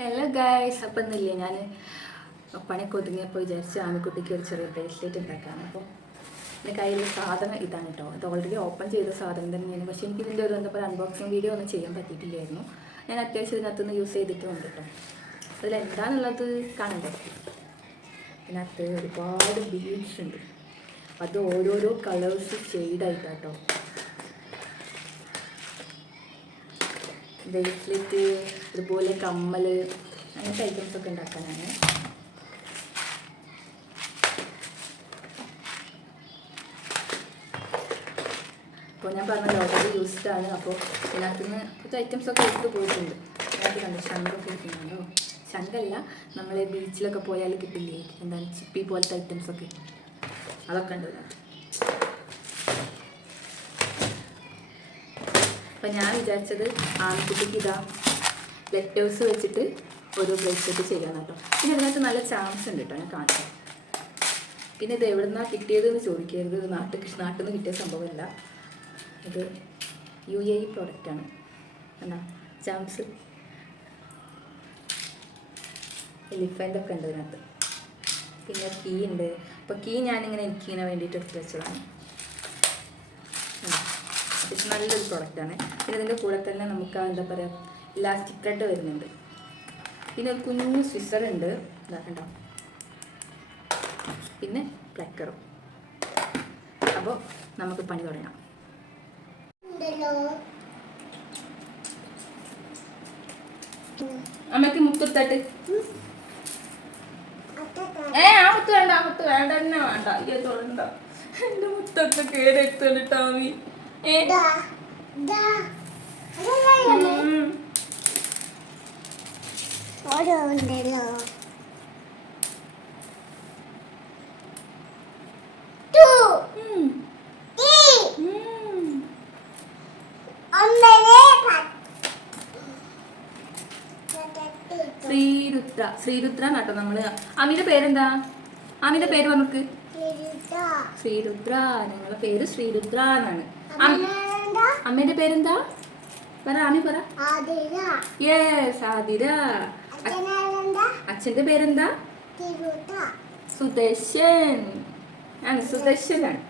Hello guys. അപ്പം ഇന്നില്ലേ ഞാൻ പണിയൊക്കെ ഒതുങ്ങിയപ്പോൾ വിചാരിച്ച് ആമിക്കുട്ടിക്ക് ഒരു ചെറിയ ബ്രേസ്ലെറ്റ് ഉണ്ടാക്കാണ്. അപ്പോൾ എൻ്റെ കയ്യിൽ സാധനം ഇതാണ് കേട്ടോ. ഇത് ഓൾറെഡി ഓപ്പൺ ചെയ്ത സാധനം തന്നെയാണ്. പക്ഷേ എനിക്ക് ഇതിൻ്റെ ഒരു എന്താ പറയുക അൺബോക്സിങ് വീഡിയോ ഒന്നും ചെയ്യാൻ പറ്റിയിട്ടില്ലായിരുന്നു. ഞാൻ അത്യാവശ്യം ഇതിനകത്തുനിന്ന് യൂസ് ചെയ്തിട്ടുണ്ട് കേട്ടോ. അതിലെന്താണുള്ളത് കാണണ്ടേ? ഇതിനകത്ത് ഒരുപാട് ബീഡ്സ് ഉണ്ട്. അത് ഓരോരോ കളേഴ്സ് ഷെയ്ഡായിട്ടാട്ടോ. ബ്രേസ്ലെറ്റ്, അതുപോലെ കമ്മൽ, അങ്ങനത്തെ ഐറ്റംസൊക്കെ ഉണ്ടാക്കാനാണ്. അപ്പോൾ ഞാൻ പറഞ്ഞത് ഓൾറെഡി യൂസ്ഡാണ്. അപ്പോൾ ഇതിനകത്ത് നിന്ന് കുറച്ച് ഐറ്റംസൊക്കെ എടുത്ത് പോയിട്ടുണ്ട്. അതിനകത്ത് കണ്ടു ശംഖൊക്കെ ഇരിക്കുന്നുണ്ടോ? ശംഖല്ല, നമ്മൾ ബീച്ചിലൊക്കെ പോയാൽ കിട്ടില്ലേ എന്താണ് ചിപ്പി പോലത്തെ ഐറ്റംസൊക്കെ, അതൊക്കെ ഉണ്ട് ഇതിനകത്ത്. അപ്പം ഞാൻ വിചാരിച്ചത് ആൺകുട്ടിക്ക് ഇതാ ലെറ്റേഴ്സ് വെച്ചിട്ട് ഒരു ബ്രേസ്ലെറ്റ് ചെയ്യാൻ കേട്ടോ. പിന്നെ ഇതിനകത്ത് നല്ല ചാൻസ് ഉണ്ട് കേട്ടോ, ഞാൻ കാണിക്കാം. പിന്നെ ഇത് എവിടെ നിന്നാണ് കിട്ടിയതെന്ന് ചോദിക്കരുത്. ഇത് നാട്ടിൽ നിന്ന് കിട്ടിയ സംഭവമല്ല. ഇത് UAE പ്രോഡക്റ്റാണ്. എന്നാ ചാൻസ് എലിഫൻ്റൊക്കെ ഉണ്ട് ഇതിനകത്ത്. പിന്നെ കീ ഉണ്ട്. അപ്പോൾ കീ ഞാനിങ്ങനെ എനിക്കിങ്ങനെ വേണ്ടിയിട്ട് എടുത്ത് വെച്ചതാണ്. അത്യാവശ്യം നല്ലൊരു പ്രോഡക്റ്റാണ്. പിന്നെ ഇതിൻ്റെ കൂടെ തന്നെ നമുക്ക് എന്താ പറയുക ഇലാസ്റ്റിക് ത്രെഡ് വരുന്നുണ്ട്. പിന്നെ ഒരു കുഞ്ഞു സ്വിസറുണ്ട്, ഇതാക്കണ്ടോ. പിന്നെ പ്ലക്കറും. അപ്പോൾ നമുക്ക് പണി തുടങ്ങാം. അമ്മയ്ക്ക് മുക്കുത്തട്ട്. ആ മുത്ത് വേണ്ട, ആ മുത്ത് വേണ്ട തന്നെ വേണ്ട. ഈ തൊടണ്ട, എൻ്റെ മുത്തൊക്കെ കേടെടുത്തിട്ടാമി. ശ്രീരുദ്ര നാട്ടോ നമ്മള്. അമിയുടെ പേരെന്താ? അമിയുടെ പേര് നമുക്ക് ശ്രീരുദ്ര. ഞങ്ങളുടെ പേര് ശ്രീരുദ്ര എന്നാണ്. അമ്മയുടെ പേരെന്താ? പറ ആമി പറ. യെസ്, ആതിര. അച്ഛന്റെ പേരെന്താ? സുദർശൻ. ആണ് സുദർശനാണ്.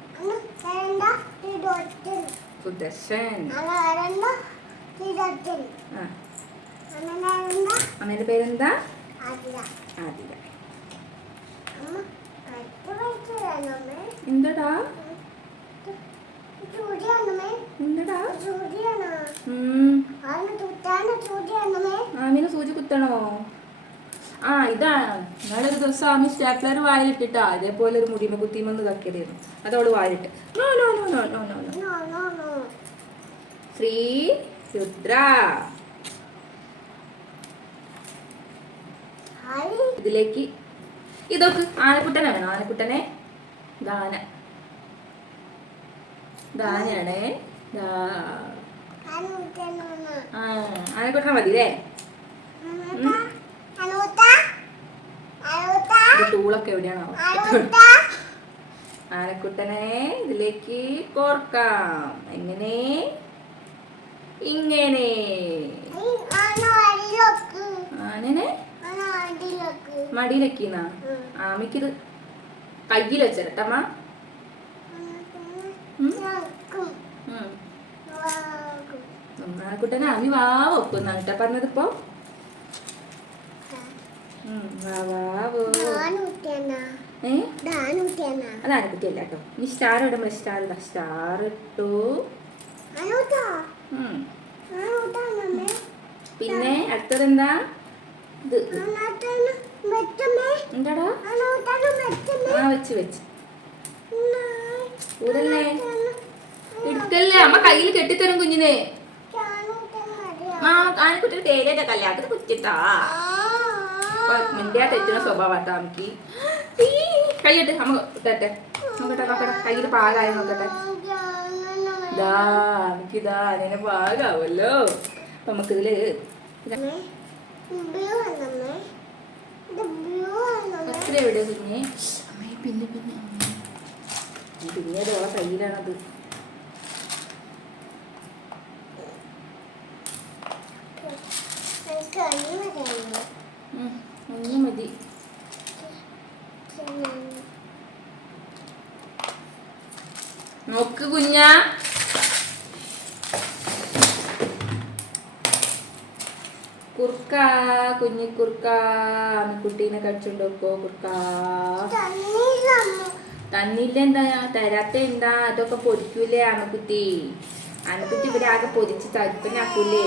സുദർശൻ. അമ്മയുടെ പേരെന്താ? ആതിര. എന്താടാ? ആമിന് സൂചി കുത്തണോ? ആ ഇതാണ്. ഞാനൊരു ദിവസം ആമി സ്റ്റാപ്ലർ വായിലിട്ടിട്ടാ അതേപോലെ ഒരു മുടിമ കുത്തിമെന്ന് തക്കിയതായിരുന്നു. അതോട് വായിലിട്ട്. No no no no no no no. Sree Rudra. ഇതിലേക്ക് ഇതൊക്കെ ആനക്കുട്ടനെ വേണം. ആനക്കുട്ടനെ ഗാന ഗാനാണ്. ആനക്കുട്ടനെ മതില്ലേ? ടൂളൊക്കെ എവിടെയാണോ? ആനക്കുട്ടനെ ഇതിലേക്ക് കോർക്കാം. എങ്ങനെ? ഇങ്ങനെ. ആനനെ മടിയിലക്കീന്നാ? ആമിക്കിത് കയ്യിൽ വെച്ചേരട്ടമ്മ. ആനക്കുട്ടനെ ആമി വാ വെക്കുന്നാണ് കേട്ടോ പറഞ്ഞത്. ഇപ്പൊ അത് ആനക്കുട്ടിയല്ല കേട്ടോ. ഇനി സ്റ്റാർ ഇടുമ്പോ സ്റ്റാർ ഇടാ. സ്റ്റാർ ഇട്ടു. പിന്നെ അടുത്തതെന്താ? ഇത് എന്താടാ? ആ വെച്ച് വെച്ച് ഊരല്ലേ എടുക്കല്ലേ. അമ്മ കയ്യിൽ കെട്ടിത്തരും കുഞ്ഞിനെ. ആ ആനക്കുട്ടിയുടെ തേയിലെ കല്യാണത്തിന് കുറ്റിത്താ. മിണ്ടിയാ തെറ്റുന്ന സ്വഭാവട്ടാ അമ്മക്ക്. കൈയിട്ട് അമ്മ ഇട്ടെ നോക്കട്ടെ നോക്കട്ടെ കയ്യിൽ പാകായി നോക്കട്ടെ. ഇതാ എനിക്കിതാ അതിനെ പാകാവല്ലോ. അപ്പൊ നമുക്കിതില് എത്ര എവിടെ കുഞ്ഞെ? അമ്മേ പിന്നെ പിന്നെ പിന്നെ അതോളെ കയ്യിലാണത്. നോക്ക് കുഞ്ഞ. കുറുക്ക, കുഞ്ഞിക്കുറുക്ക, ആൺകുട്ടീനെ കഴിച്ചോണ്ട് വെക്കോ കുറുക്ക. തന്നില്ല എന്താ തരാത്ത എന്താ? അതൊക്കെ പൊരിക്കൂലേ ആൺകുട്ടി? ആൺകുട്ടി ഇവിടെ ആകെ പൊരിച്ച് തടുപ്പനാക്കൂലേ?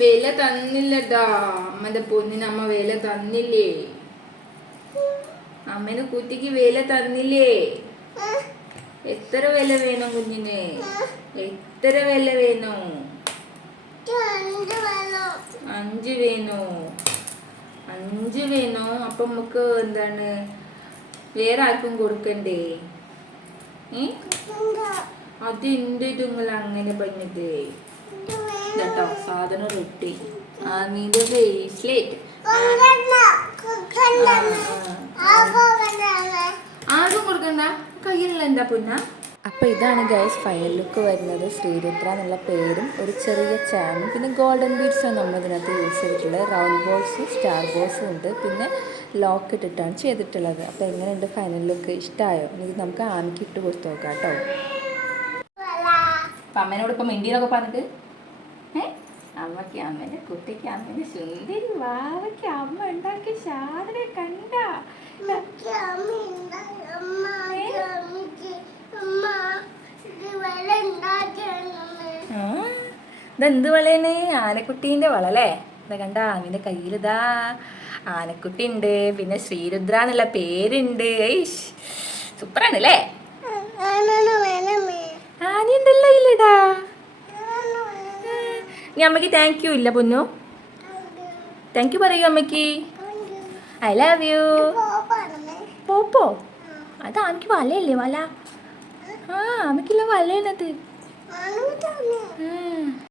വേല തന്നില്ലടാ. അമ്മന്റെ പൊന്നിന് അമ്മ വേല തന്നില്ലേ? അമ്മന് കുട്ടിക്ക് വേല തന്നില്ലേ? എത്ര വില വേണം കുഞ്ഞിന്? എത്ര വില വേണോ? 5 വേണോ? 5 വേണോ? അപ്പൊ നമുക്ക് എന്താണ് വേറെ ആർക്കും കൊടുക്കണ്ടേ? അതെന്ത് നിങ്ങൾ അങ്ങനെ പറഞ്ഞത് കേട്ടോ? സാധനം റൊട്ടി, ആമീന്റെ ബ്രേസ്ലെറ്റ് ആർക്കും കൊടുക്കണ്ട. കയ്യിലുള്ള എന്താ പൊന്ന? അപ്പോൾ ഇതാണ് ഗൈസ് ഫൈനൽ ലുക്ക് വരുന്നത്. ശ്രീരുദ്ര എന്നുള്ള പേരും ഒരു ചെറിയ ചാനും പിന്നെ ഗോൾഡൻ ബീഡ്സാണ് നമ്മൾ ഇതിനകത്ത് യൂസ് ചെയ്തിട്ടുള്ളത്. റൗണ്ട് ബോൾസും സ്റ്റാർ ബോൾസും ഉണ്ട്, പിന്നെ ലോക്ക് ഇട്ടിട്ടാണ് ചെയ്തിട്ടുള്ളത്. അപ്പോൾ എങ്ങനെയുണ്ട് ഫൈനൽ ലുക്ക്? ഇഷ്ടമായോ? ഇത് നമുക്ക് ആമിക്ക് ഇട്ട് കൊടുത്തു നോക്കാം കേട്ടോ. അപ്പം അമ്മേനോട് ഇപ്പം മിണ്ടിയെന്നൊക്കെ പറഞ്ഞിട്ട് അമ്മയ്ക്ക് അമ്മേൻ്റെ കുട്ടിക്ക് അമ്മേൻ്റെ സുന്ദരി വാവയ്ക്ക് അമ്മ ഉണ്ടാക്കിയ സാധനം കണ്ട. ഇതെന്ത് വളയാണ്? ആനക്കുട്ടീൻ്റെ വള അല്ലേ? ഇതാ കണ്ട അവൻ്റെ കയ്യിലിതാ ആനക്കുട്ടി ഉണ്ട്, പിന്നെ ശ്രീരുദ്ര എന്നുള്ള പേരുണ്ട്. സൂപ്പറാണ് അല്ലേ? ആനയുണ്ടല്ലോ ഇല്ലടാ. നീ അമ്മയ്ക്ക് താങ്ക് യു ഇല്ല പൊന്നു? താങ്ക് യു പറയൂ അമ്മയ്ക്ക്. I love you. പോപ്പോ? അത് അമ്മയ്ക്ക് വലയല്ലേ? വല. അമ്മയ്ക്കില്ല വലയാണത്.